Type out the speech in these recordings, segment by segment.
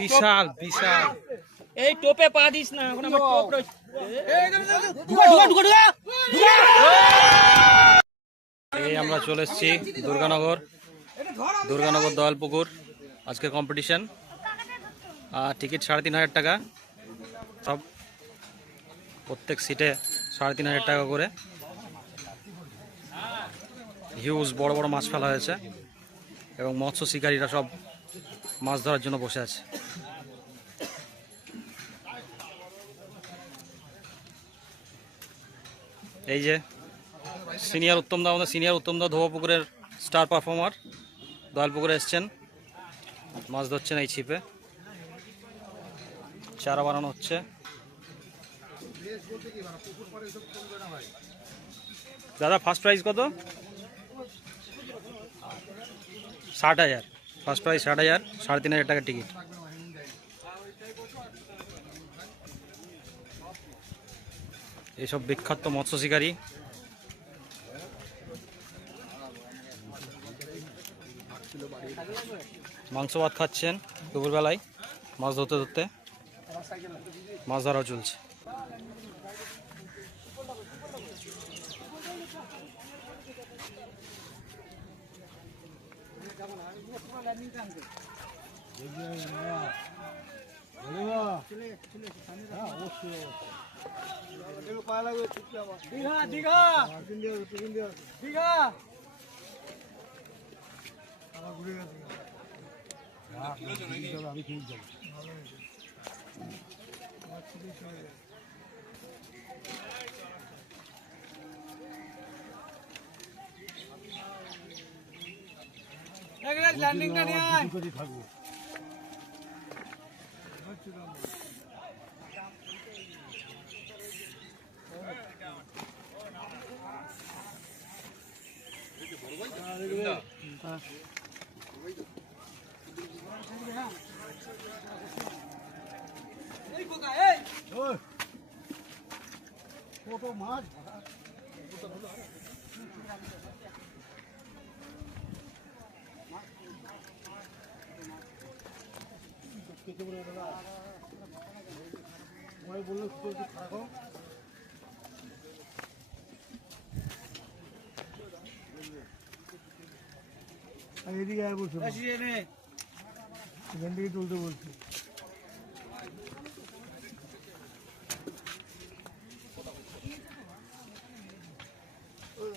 বিশাল বিশাল। এই টোপে পা দিস না, এখন আমার টোপ রয়েছে। এই আমরা চলে এসেছি দুর্গানগর দয়ালপুকুর। আজকে কম্পিটিশন, টিকিট 3,500 টাকা, সব প্রত্যেক সিটে 3,500 টাকা করে। হিউজ বড় বড় মাছ ফেলা হয়েছে এবং মৎস্য শিকারীরা সব মাছ ধরার জন্য বসে আছে। এই যে সিনিয়র উত্তমদা, আমাদের সিনিয়র উত্তমদা ধোবাপুকুরের স্টার পারফর্মার দয়ালপুকুরে এসছেন, মাছ ধরছেন এই ছিপে। চারা বানানো হচ্ছে। দাদা ফার্স্ট প্রাইজ কত? 60,000 ফার্স্ট প্রাইজ, 60,000, 3,500 টাকা টিকিট। এইসব বিখ্যাত মৎস্য শিকারী। মাংস ভাত খাচ্ছেন দুপুরবেলায়, মাছ ধরতে ধরতে। মাছ ধরাও চলছে। ল্যান্ডিংটা নিয়ে আয়। কত মাছ বললো থাকো। এদিকে আর বলছো, এখান থেকে তুলতে বলছি।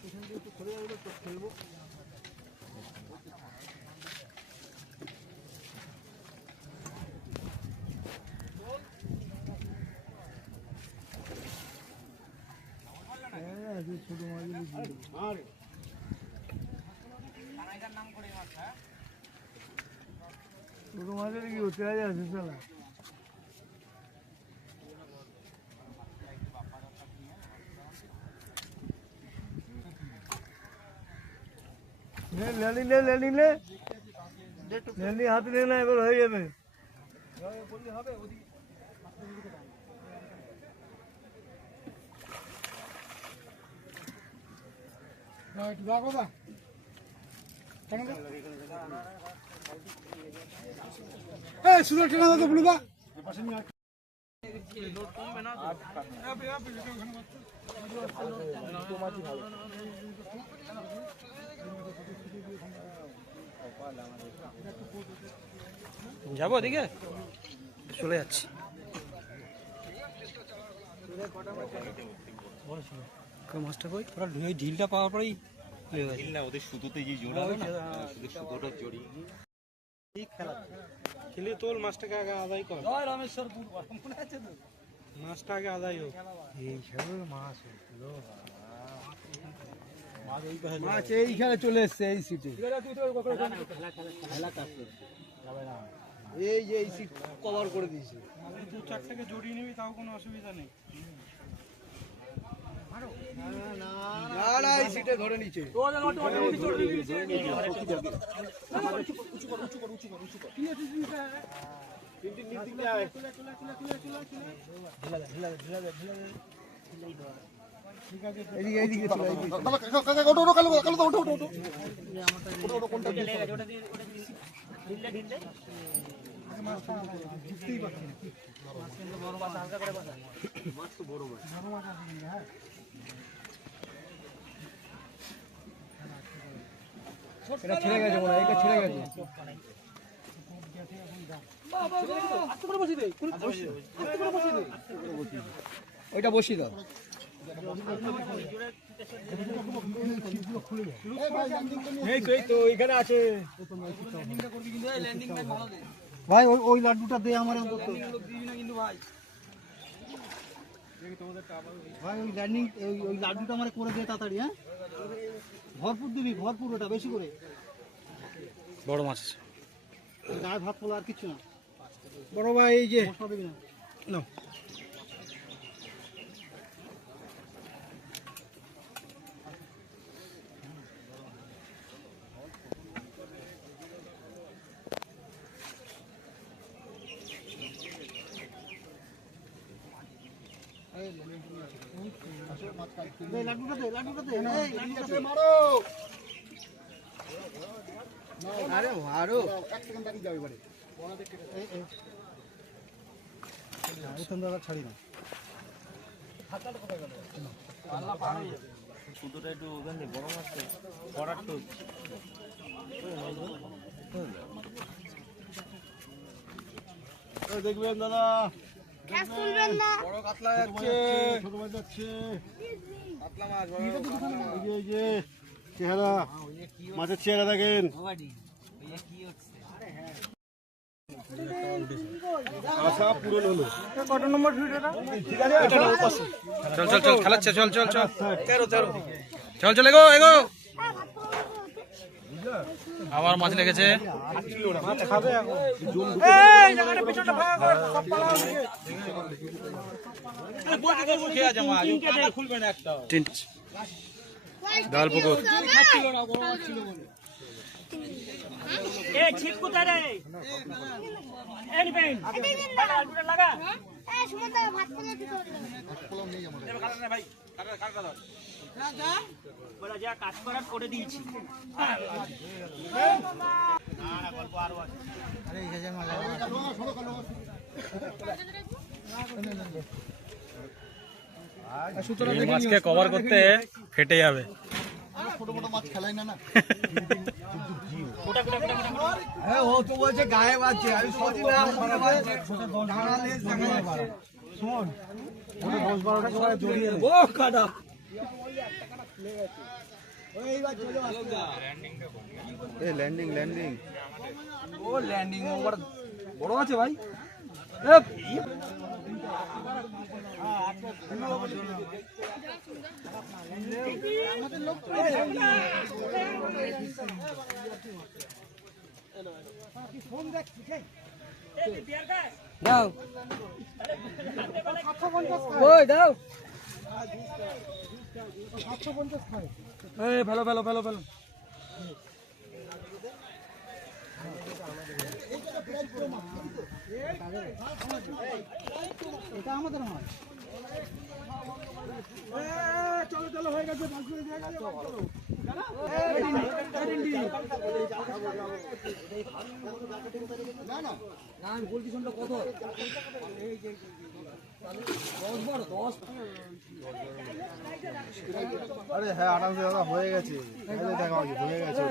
পেছন দিয়ে একটু খোলে যাবে তো খেলবো। ছোট মাছ, ছোট মাছের কি হচ্ছে আছে চালা। ল্যান্ডিং হাতে নিয়ে না, এবার হয়ে যাবে। সুন্দর ট্রেন তো বলবা যাবো ওদিকে, চলে যাচ্ছি। মাছটা কই? ওই ঢিলটা পাওয়ার পরেই ওদের সুতোতে যে জোড়া সুতোটা জড়িয়ে খেলে তোল মাছটাকে আগে আদায় কর। রামেশ্বরপুর মনে আছে তো, মাছটা আগে আদায় হোক। এই মাছ মাছ এইখানে চলে এসছে, এই সিটে। এই যে এই সিট কভার করে দিয়েছে। 2-4টাকে জড়িয়ে নিবি, তাও কোনো অসুবিধা নেই। না না, এই সিটে ধরে নিচে। এদিকে এইদিকে চলো, এইদিকে চলো। এটা ছেড়ে গেছে মনে হয়, এটা ছেড়ে গেছে। ওইটা বসিয়ে দাও। ভাই ওই লাড্ডুটা দে আমার অন্তত। ভাই ওই ল্যান্ডিং ওই লাড্ডুটা আমার করে দে তাড়াতাড়ি। হ্যাঁ, ভরপুর দিবি, ভরপুর, ওটা বেশি করে। বড় মাছ আছে। গায়ে ভাত পোলা আর কিছু না। বড় ভাই এই যে মশলা দিবি না। নাও। লাড্ডুটা দে, লাড্ডুটা দে, লাড্ডুটা দে, মারো। আরে মারো, এক সেকেন্ড দাঁড়িয়ে যাও এবারে। এই দাদা ছাড়ি না। ছোটটা একটু ওখান থেকে বড় মাছ করার তো দেখবেন দাদা, বড় কাতলা যাচ্ছে, ছোট মাছ যাচ্ছে। কাতলা মাছ বড় এই যে চেহারা, মাছের চেহারা দেখেন। আশা পূরণ হলো। কত নম্বর ভিডিওটা? ঠিক আছে, চল চল চল খেলাচ্ছে, চল চল চল চল চল এগো এগো। আবার মাছ লেগেছে। মাছ খাবে এখন। এই জায়গাটা পিছনটা ভাঙা কর, সব পালা খুলবে না একটা তিন ডাল পুকুর। এ ছিপ কোথায় রে? এই নিবেন আলুটা লাগা। এই সুমন দা ভাত পোলা দিতে হবে। ভাই কাটা কাটা দাও বলা যা কাজ করার করে দিয়েছি। এই মাছকে কভার করতে ফেটে যাবে। ছোট মোটো মাছ খেলাই না। কোটা কোটা কোটা কোটা হ্যাঁ, ও তো বলছে গায়ে বাজছে। আমি সত্যি না, শোন, 10-12টা করে জড়িয়ে ও কাটা। ল্যান্ডিং ল্যান্ডিং, ও ল্যান্ডিং বড় আছে ভাই। দাও ওই দাও 750 খায়। এই ভালো ভালো ভালো ভালো। এটা আমাদের মাছ। চলো চলো, হয়ে গেছে, না না না, আমি বলছি শুনলো কত 10 বড় 10। আরে হ্যাঁ, আরামসে দাদা হয়ে গেছে। দেখা হয়ে গেছে।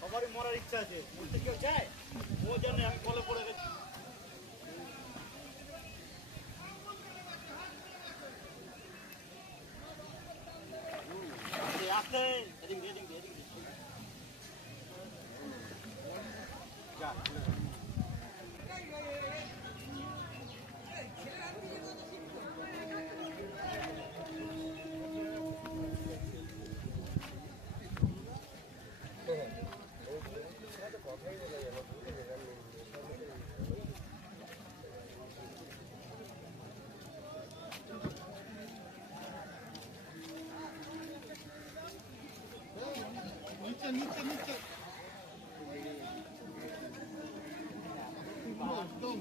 সবারই মরার ইচ্ছা আছে, বলতে কেউ চায়, ও জানে আমি কলে পড়ে গেছি। আসতে এদিকে এদিকে এদিকে নিচে নিচে। একদম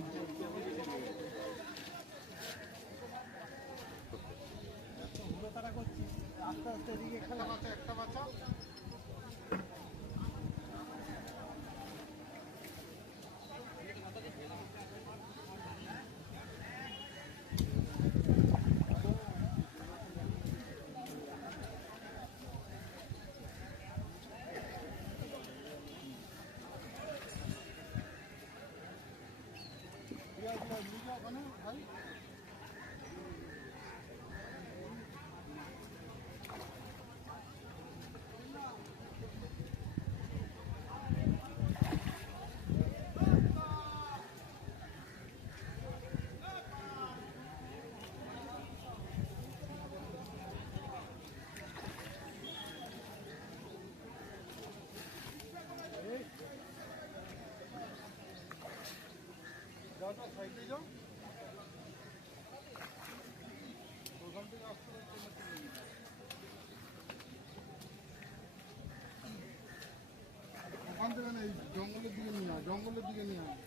জঙ্গলের দিকে নিয়ে আয়, জঙ্গলের দিকে নিয়ে আয়।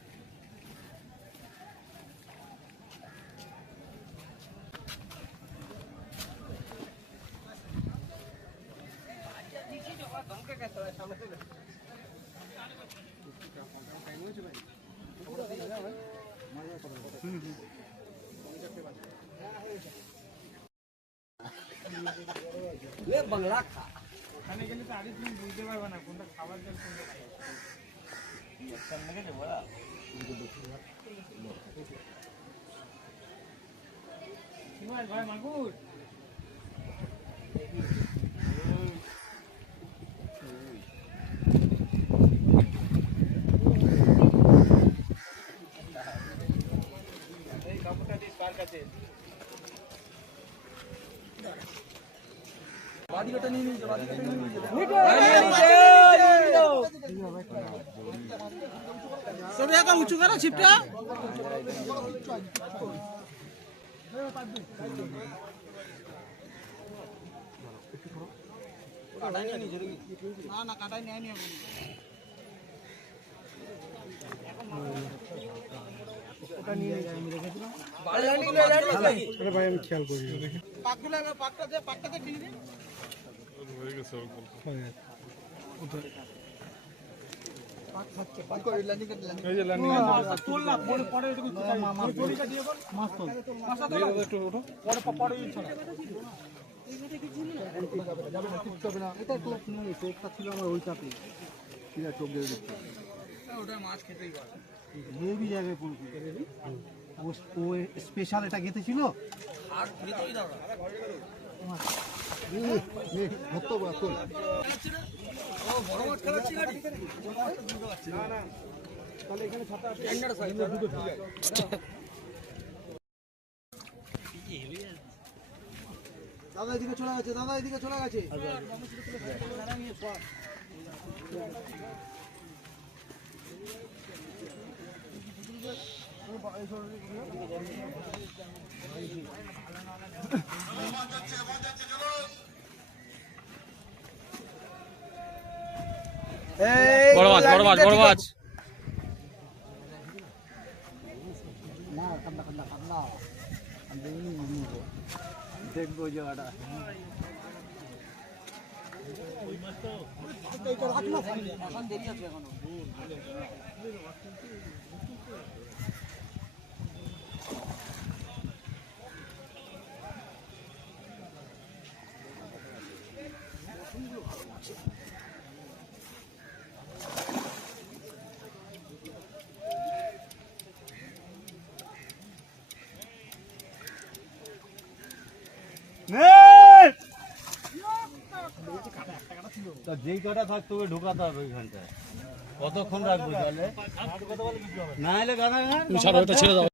উঁচু করো ছিপটা। না না কাটাই নেয়নি এখন। পাকটাতে দিয়ে দিন। স্পেশাল এটা গেতে ছিল দাদা এদিকে চলে গেছে, দাদা এদিকে চলে গেছে। বড় মাছ বড় মাছ বড় মাছ। দেখবো জায়গাটা দেরি আছে এখনো। যেই কটা থাক তোকে ঢোকাতে হবে ওইখানটায়। কতক্ষণ রাখবো তাহলে? না এলে গানা গান ছেড়ে দাও।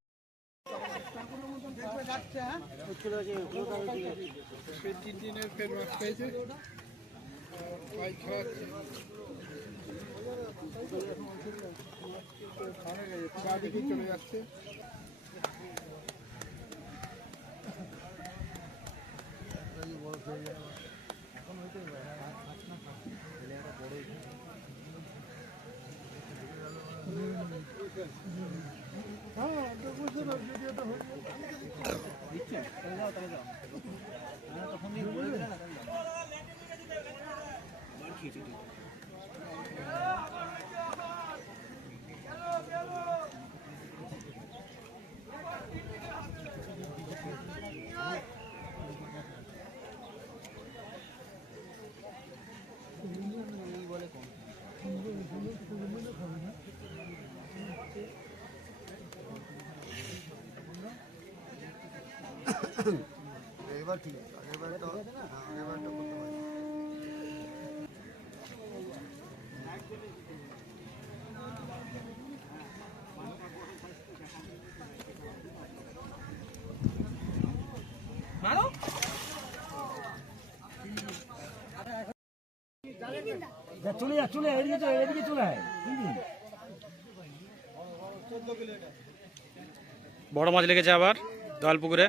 চলে যাচ্ছে। দিচ্ছেন? তাহলে যাও তাহলে যাও। হ্যাঁ তখন দিয়ে বলে দিলে না তাহলে যাও। এবার ঠিক আছে, আগেরবার তো করতে পারি। বড় মাছ লেগেছে আবার দয়ালপুকুরে।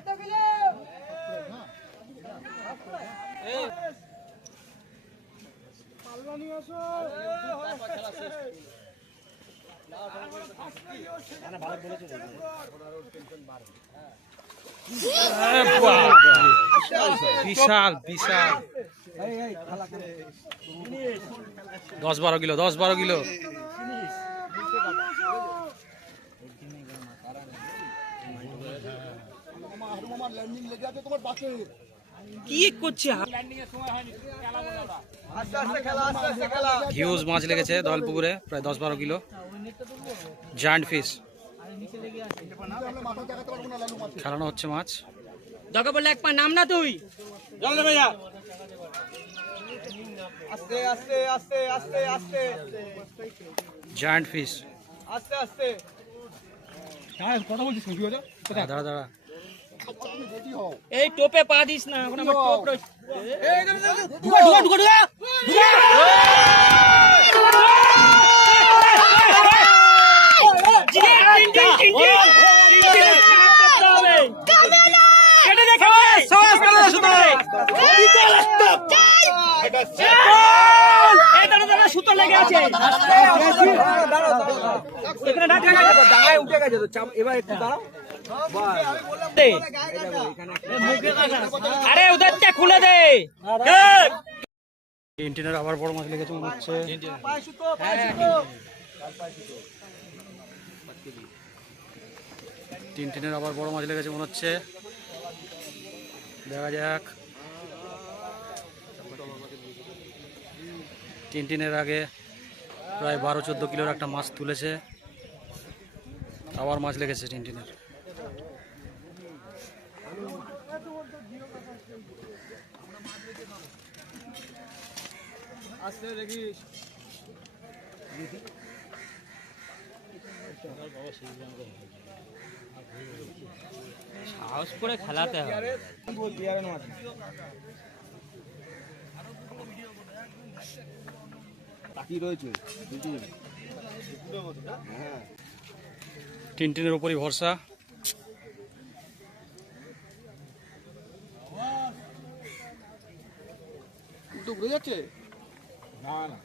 বিশাল বিশাল 10-12 কিলো 10-12 কিলো। কি করছে? হিউজ মাছ লেগেছে দয়ালপুকুরে, প্রায় 10-12 কিলো জায়ান্ট ফিশ। খেলানো হচ্ছে মাছ। দরকার বললে এক পা নাম না তুই। আস্তে আস্তে আস্তে আস্তে আস্তে জায়ান্ট ফিশ। আস্তে আস্তে কথা বলছিস দাঁড়া দাঁড়া। এই টোপে পা দিস না, এখন আমার টোপ রয়েছে। সুতো লেগে আছে উঠে গেছে তো, এবার একটু দাঁড়াও। আরে ওদেরটা খুলে দে। টিনটিনের আবার বড় মাছ লেগেছে মনে হচ্ছে। টিনটিনের আবার বড় মাছ লেগেছে মনে হচ্ছে, দেখা যাক। টিনটিনের আগে প্রায় 12-14 কিলোর একটা মাছ তুলেছে, আবার মাছ লেগেছে টিনটিনের। আস্তে দেখিস। সাহস করে খেলাতে হবে। টিনটিনের উপরই ভরসা। ডুবে যাচ্ছে না না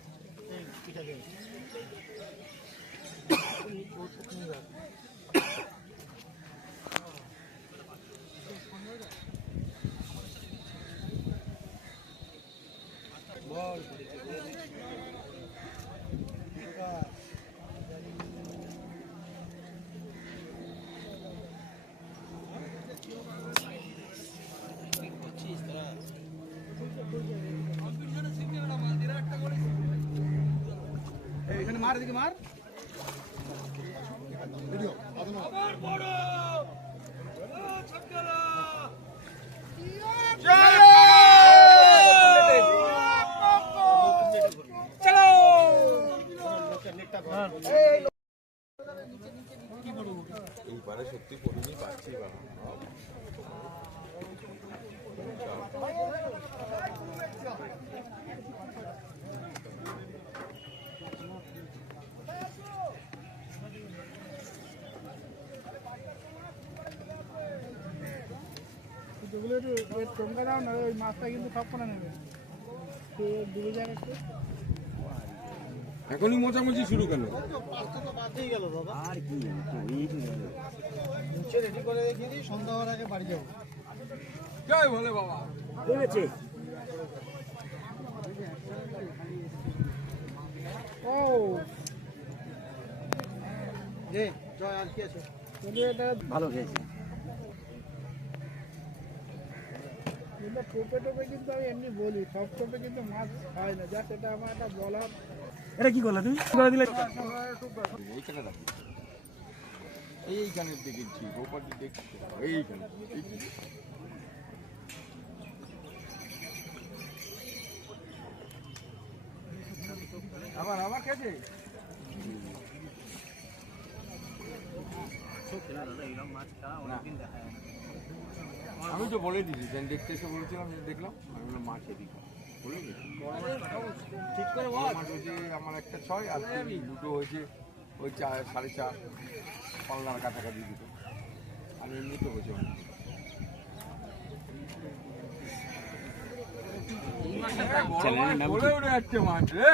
এখানে মার, এদিকে মার। ভিডিও এইবারে সত্যি পড়িনি, পাচ্ছি বাবা। টঙ্কা দাও না, ওই মাছটা কিন্তু সব করে নেবে, ডুবে যাবে একটু। এখনই মোচামুচি শুরু কেন? আর কি নিচে রেডি করে রেখে দিই, সন্ধ্যা হওয়ার আগে বাড়ি যাবো। জয় বলে বাবা। ও যে জয়, আর কি আছে? ভালো খেয়েছে। টোপে টোপে কিন্তু আমি এমনি বলি, সব টোপে কিন্তু মাছ হয় না, যা সেটা আমার একটা বলার। এটা কি করলা তুমি? করে দিলে এইখানে রাখি, এইখানে দেখেছি, ওপাটি দেখছি, এইখানে আমি তো বলে দিচ্ছি, দেখতে এসে বলেছিলাম, দেখলাম আমি বললাম মাছ এদিক বলে দিচ্ছি। মাছ হয়েছে আমার একটা 6 আর দুটো হয়েছে ওই 4 4.5 পাল্লার কাছাকাছি দুটো, আর এমনি তো হয়েছে অনেক। বলে উঠে যাচ্ছে মাছ রে,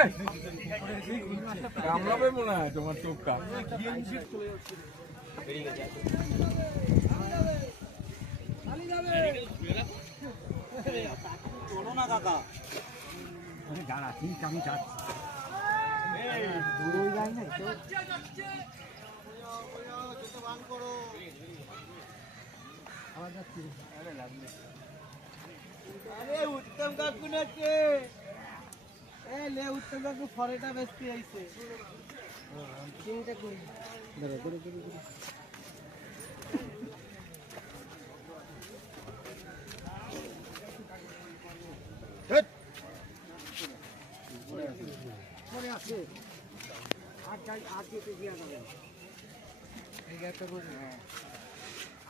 কামড়াবে মনে হয় তোমার চোখটা। চলো না কাকা আরে উত্তম কাকু নাকি এ লে উত্তম কাকু ফরেটা বেচতে আইছে চিন্তা করি পরে আছে আর যেতে দিয়া যাবে এই একটা করে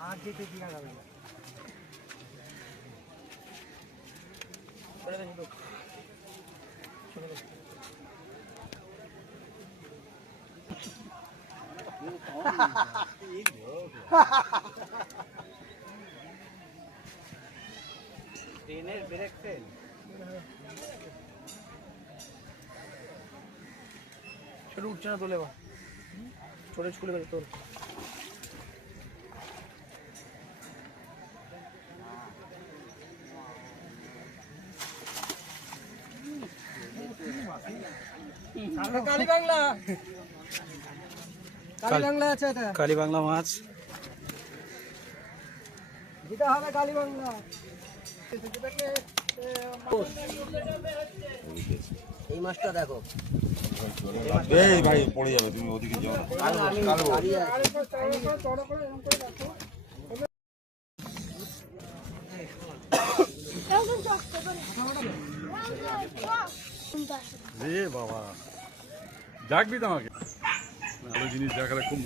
আর যেতে দিয়া যাবে ট্রেনের ব্রেক ফেল ছোট উঠছে না তোলে বা ছোট স্কুলে গেছে তোর কালী বাংলা আছে এটা কালী বাংলা মাছ। যেটা হবে কালী বাংলা এই মাছটা দেখো ভাই পড়ে যাবে, তুমি ওদিকে যাও রে বাবা, ডাকবি তো আমাকে, ভালো জিনিস দেখালে খুব